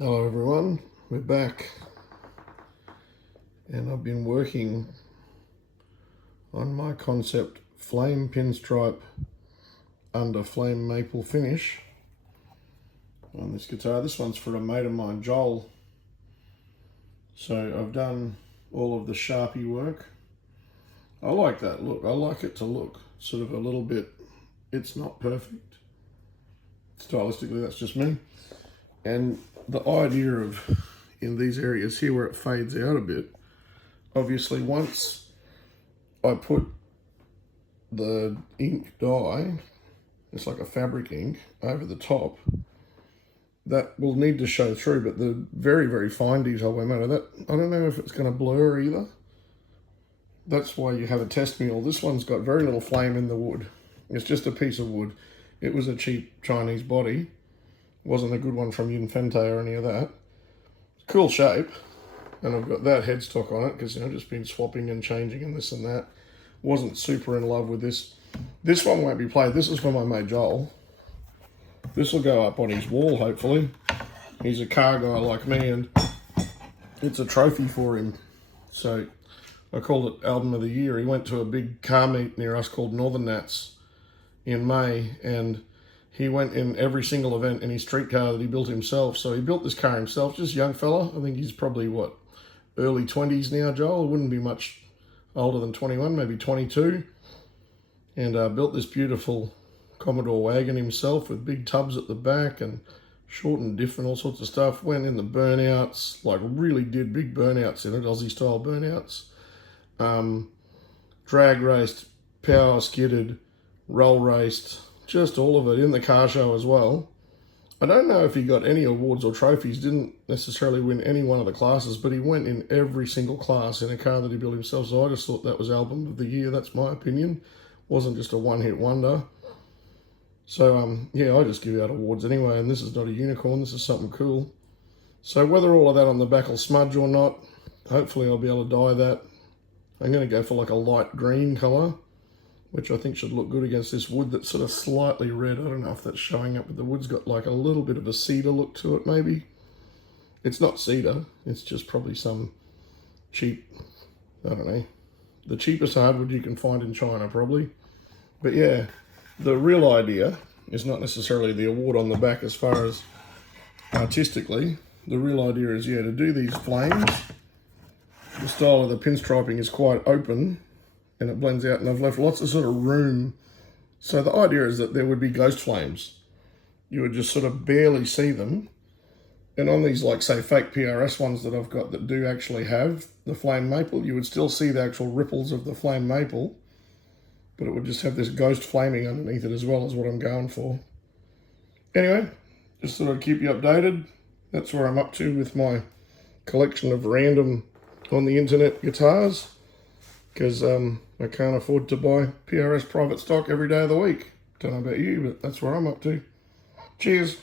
Hello everyone, we're back and I've been working on my concept flame pinstripe under flame maple finish on this guitar. This one's for a mate of mine, Joel. So I've done all of the Sharpie work. I like that look, I like it to look sort of a little bit, it's not perfect. Stylistically, that's just me. And the idea of, in these areas here where it fades out a bit, obviously once I put the ink dye, it's like a fabric ink, over the top, that will need to show through, but the very, very fine detail won't matter. That, I don't know if it's going to blur either. That's why you have a test mule. This one's got very little flame in the wood. It's just a piece of wood. It was a cheap Chinese body. Wasn't a good one from Yunfente or any of that. Cool shape. And I've got that headstock on it because, you know, just been swapping and changing and this and that. Wasn't super in love with this. This one won't be played. This is for my mate Joel. This will go up on his wall, hopefully. He's a car guy like me and it's a trophy for him. So I called it Album of the Year. He went to a big car meet near us called Northern Nats in May, and he went in every single event in his street car that he built himself. So he built this car himself, just a young fella. I think he's probably, what, early 20s now, Joel? It wouldn't be much older than 21, maybe 22. And built this beautiful Commodore wagon himself with big tubs at the back and short and diff and all sorts of stuff. Went in the burnouts, like really did big burnouts in it, Aussie style burnouts. Drag raced, power skidded, roll raced, just all of it in the car show as well. I don't know if he got any awards or trophies, didn't necessarily win any one of the classes, but he went in every single class in a car that he built himself. So I just thought that was Album of the Year. That's my opinion. Wasn't just a one-hit wonder. So, yeah, I just give out awards anyway, and this is not a unicorn. This is something cool. So whether all of that on the back will smudge or not, hopefully I'll be able to dye that. I'm going to go for like a light green colour, which I think should look good against this wood that's sort of slightly red. I don't know if that's showing up, but the wood's got like a little bit of a cedar look to it, maybe. It's not cedar, it's just probably some cheap, I don't know, the cheapest hardwood you can find in China, probably. But yeah, the real idea is not necessarily the award on the back as far as artistically. The real idea is, yeah, to do these flames. The style of the pinstriping is quite open, and it blends out, and I've left lots of sort of room. So the idea is that there would be ghost flames. You would just sort of barely see them. And on these, like, say, fake PRS ones that I've got that do actually have the flame maple, you would still see the actual ripples of the flame maple, but it would just have this ghost flaming underneath it as well, as what I'm going for. Anyway, just thought I'd keep you updated. That's where I'm up to with my collection of random on the internet guitars, because I can't afford to buy PRS private stock every day of the week. Don't know about you, but that's where I'm up to. Cheers.